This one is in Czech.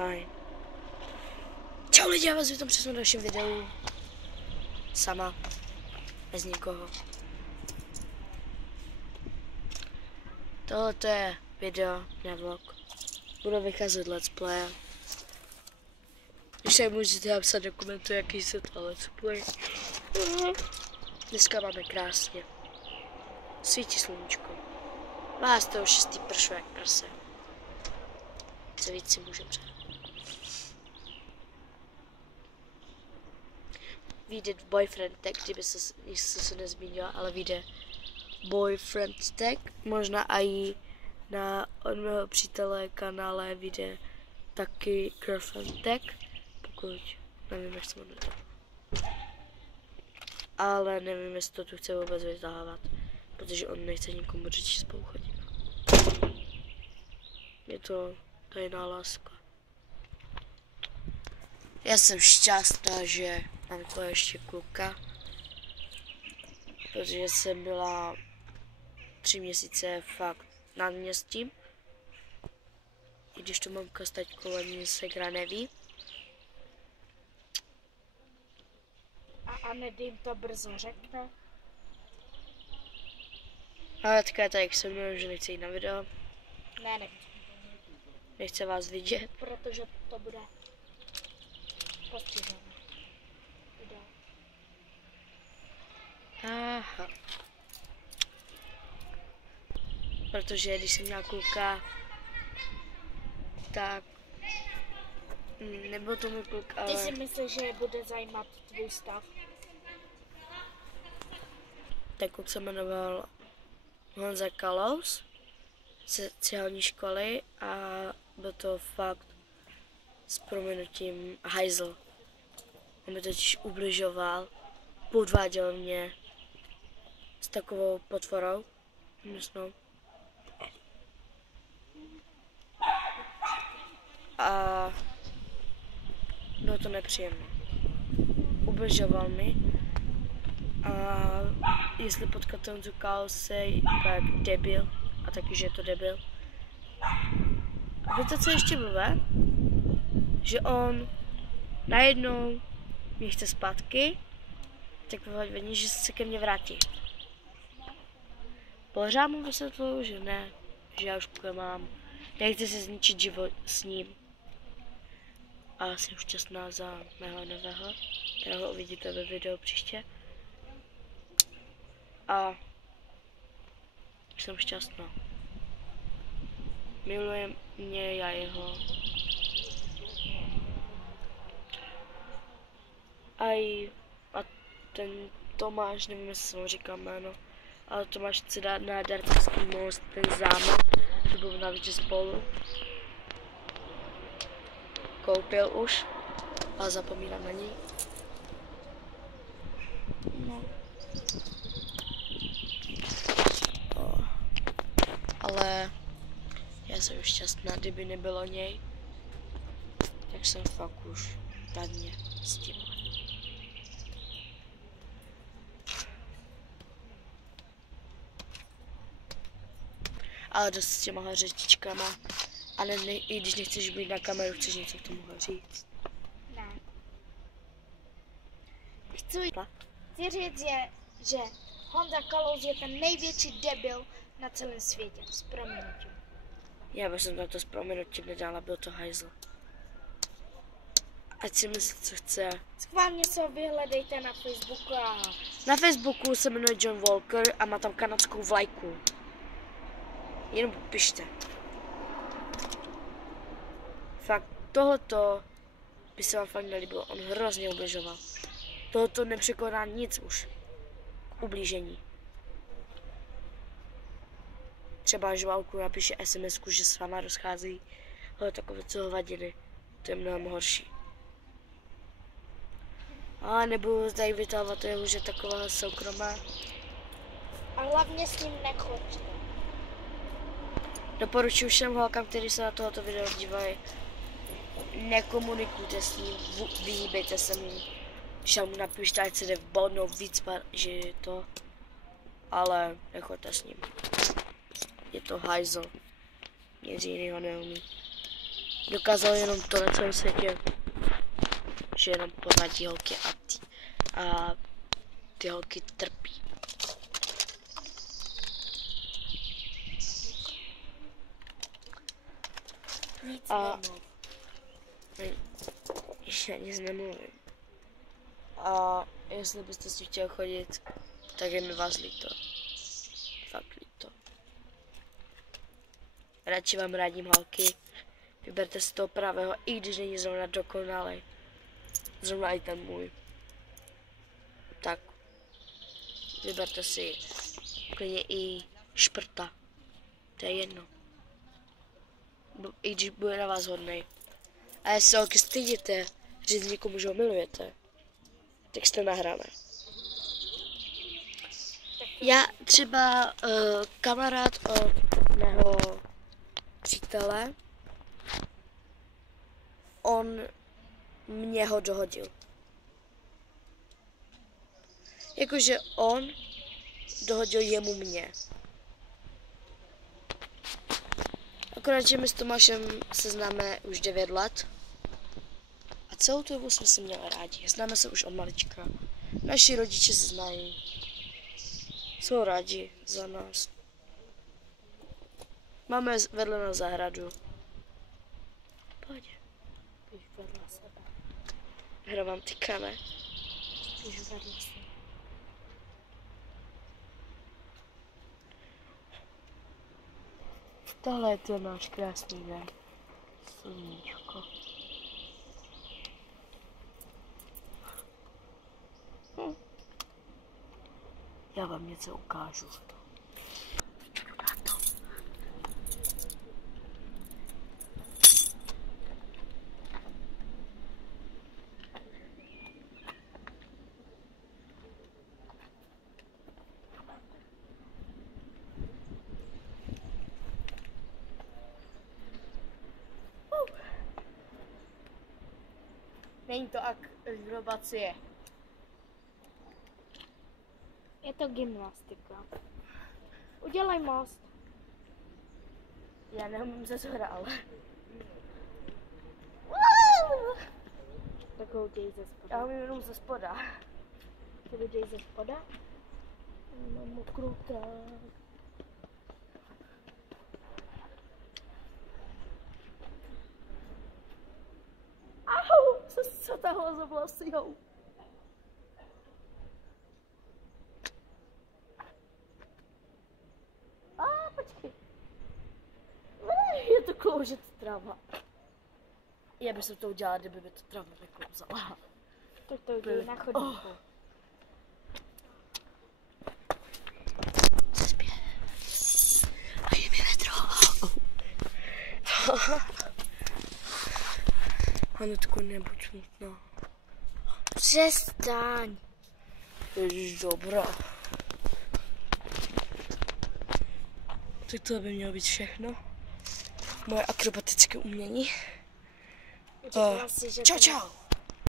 fajn. Čau lidi, já vás vítám přesně v dalším videu. Sama. Bez nikoho. Tohle je video na vlog. Budu vycházet let's play. Když tak můžete napsat do komentu, jaký se to let's play. Dneska máme krásně. Svítí sluníčko. Má z toho 6. pršo jak prase. Co víc si můžeme přát. Vyjde boyfriend tag, kdyby se nezmínila, ale vyjde boyfriend tag. Možná i na od mého přítele kanále vyjde taky girlfriend tag, pokud nevím, jak se jmenuje. Ale nevím, jestli to tu chce vůbec vytávat, protože on nechce nikomu říct, že spolu chodíme. Je to tajná láska. Já jsem šťastná, že mám to ještě kluka, protože jsem byla 3 měsíce fakt nad městím, i když to mamka s taťkou ani segra neví. A Nedy jim to brzo řekne. Ale teďka je tak se mnou, že nechce jít na video. Ne, nechci. Nechce vás vidět. Protože to bude postřížené video. Aha. Protože když jsem měla kluka, tak nebyl to můj kluk, ale... Ty si myslíš, že je bude zajímat tvůj stav? Ten kluk se jmenoval Honza Kalous z cihelní školy a byl to fakt s prominutím hajzl. On mi totiž ubližoval, podváděl mě s takovou potvorou mysnou. A bylo to nepříjemné. Ubližoval mi a jestli potkáte Honzu Kalouse, tak debil a taky, že je to debil. A víte, co ještě blbé? Že on najednou mě chce zpátky, tak vyhodí, že se ke mně vrátí. Pořád mu vysvětluju, že ne, že já už kluka mám. Nechci si zničit život s ním. A jsem šťastná za mého nového, kterého uvidíte ve videu příště. A jsem šťastná. Miluje mě, já jeho. A ten Tomáš, nevím, jestli jsem ho říkal jméno, ale Tomáš chce dát na Darkovský most, ten zámek, to byl navíc spolu. Koupil už, ale zapomínám na něj. No. Ale já jsem šťastná, kdyby nebylo něj, tak jsem fakt už na dně s tím. Ale dost s těma řečičkama. Ale i když nechceš být na kameru, chceš něco k tomu říct? Ne. Chci říct, že Honza Kalous je ten největší debil na celém světě. S prominutím. Já bych na to s prominutím nedala, byl to hajzl. Ať si myslí, co chce. Schválně se ho vyhledejte na Facebooku a... Na Facebooku se jmenuje John Walker a má tam kanadskou vlajku. Jenom pište. Fakt, tohleto by se vám fakt nelíbilo, on hrozně ubližoval. Tohleto nepřekoná nic už k ublížení. Třeba žvalku napíše SMS-ku, že s váma rozchází, ale takové co hovadiny, to je mnohem horší. A nebudu tady vytávat, je už je taková soukromá. A hlavně s ním nechoďte. Doporučuji všem holkám, kteří se na tohoto video dívají, nekomunikujte s ním, vyhýbejte se mu. Všem mu napište, ať se jde bodnout víc, že je to, ale nechoďte s ním. Je to hajzl, nic jiného neumí. dokázal jenom to na celém světě, že jenom podvádí holky a ty holky trpí. Nic A- nemluv. Já nic nemluvím. A jestli byste si chtěl chodit, tak je mi vás líto. Fakt líto. Radši vám radím holky. Vyberte si toho pravého, i když není zrovna dokonalý. Zrovna i ten můj. Tak. Vyberte si klidně i šprta. To je jedno. I když bude na vás hodnej. A jestli holky stydíte říct někomu, že ho milujete, tak jste nahrané. Já třeba kamarád od mého přítele, on mě ho dohodil. Jakože on dohodil jemu mě. Akorát, že my s Tomášem se známe už 9 let. A celou tu dobu jsme se měli rádi. Známe se už od malička. Naši rodiče se znají. Jsou rádi za nás. Máme vedle na zahradu. Pojď. Spíš vedle sebe. Romantika, ne? Spíš vedle sebe. Tohle je ten náš krásný den. Sluníčko. Já vám něco ukážu. Není to akrobacie. Je to gymnastika. Udělej most. Já neumím ze zhora, ale... Takovou děj ze spoda. Já umím jenom ze spoda. Ty děj ze spoda? Mám mokrou tak. Au, co tahle za vlasy, jo. Počkej. Je to kloužet trava. Já bych to udělala, kdyby mi to trava neklouzala. Tak to udělej na chodníku. A je mi vedro. Hanutku, nebuď smutná. Přestaň. Ježiš, dobrá. Tak to by mělo být všechno. Moje akrobatické umění. Říkala jsi, že Čau, to- čau.